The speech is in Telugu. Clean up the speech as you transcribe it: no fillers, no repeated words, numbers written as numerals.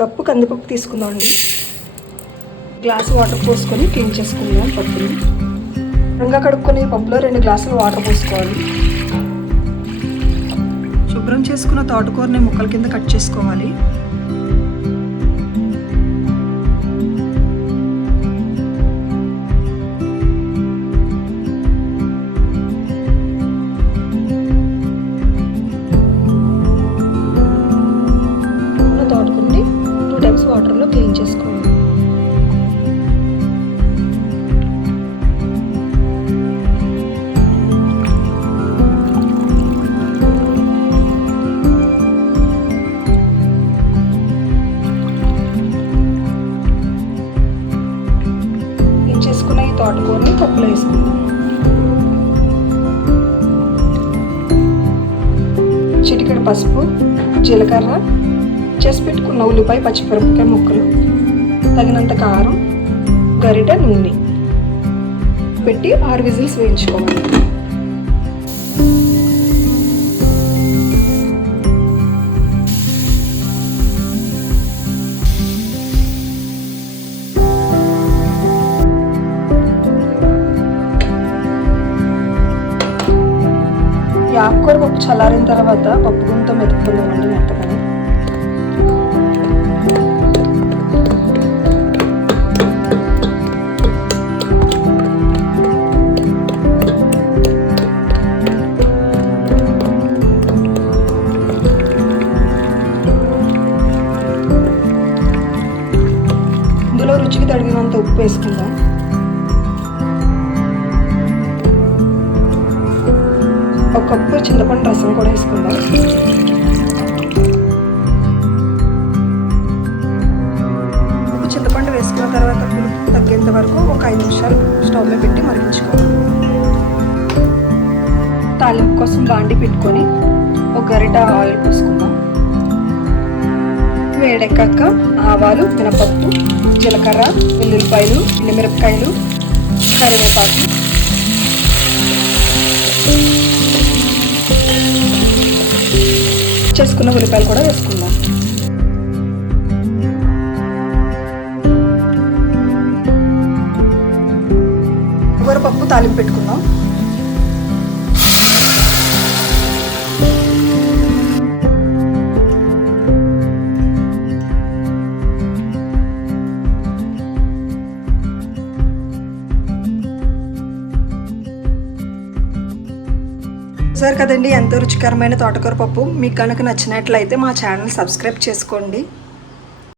కప్పు కందిపప్పు తీసుకుందామండి. గ్లాసు వాటర్ పోసుకొని క్లీన్ చేసుకుందాం. పప్పుని రంగా కడుక్కొని పప్పులో 2 గ్లాసులు వాటర్ పోసుకోవాలి. శుభ్రం చేసుకున్న తోటకూరని ముక్కల కింద కట్ చేసుకోవాలి. తోటకూరని 2 టైమ్స్ వాటర్లో క్లీన్ చేసుకోవాలి. చేసుకున్న ఈ తోటకూరని పప్పులో వేసుకుందాం. చిటికెడు పసుపు, జీలకర్ర, చేసి పెట్టుకున్న ఉల్లిపాయ పచ్చిమిరపకాయ ముక్కలు, తగినంత కారం, గరిట నూనె పెట్టి 6 విజిల్స్ వేయించుకోవాలి. ఈ ఆకుకూర పప్పు చల్లారిన తర్వాత పప్పు గుంత మెతుకుతుందామండి మెత్తగా. ఇందులో రుచికి తగినంత ఉప్పు వేసుకుందాం. ఒక కప్పు చింతపండు రసం కూడా వేసుకుందాం. ఉప్పు చింతపండు వేసుకున్న తర్వాత పులుపు తగ్గేంత వరకు ఒక 5 నిమిషాలు స్టవ్ మీద పెట్టి మరిగించుకోవాలి. తాలింపు కోసం బాండి పెట్టుకొని ఒక గరిట ఆయిల్ పోసుకుందాం. వేడెక్కాక ఆవాలు, మినపప్పు, జీలకర్ర, వెల్లుల్లిపాయలు, ఎండుమిరపకాయలు, కరివేపాకు, చేసుకున్న ఉల్లిపాయలు కూడా వేసుకుందాం. పప్పు తాలింపు పెట్టుకుందాం. చూసారు కదండి, ఎంతో రుచికరమైన తోటకూర పప్పు. మీకు కనుక నచ్చినట్లయితే మా ఛానల్ సబ్స్క్రైబ్ చేసుకోండి.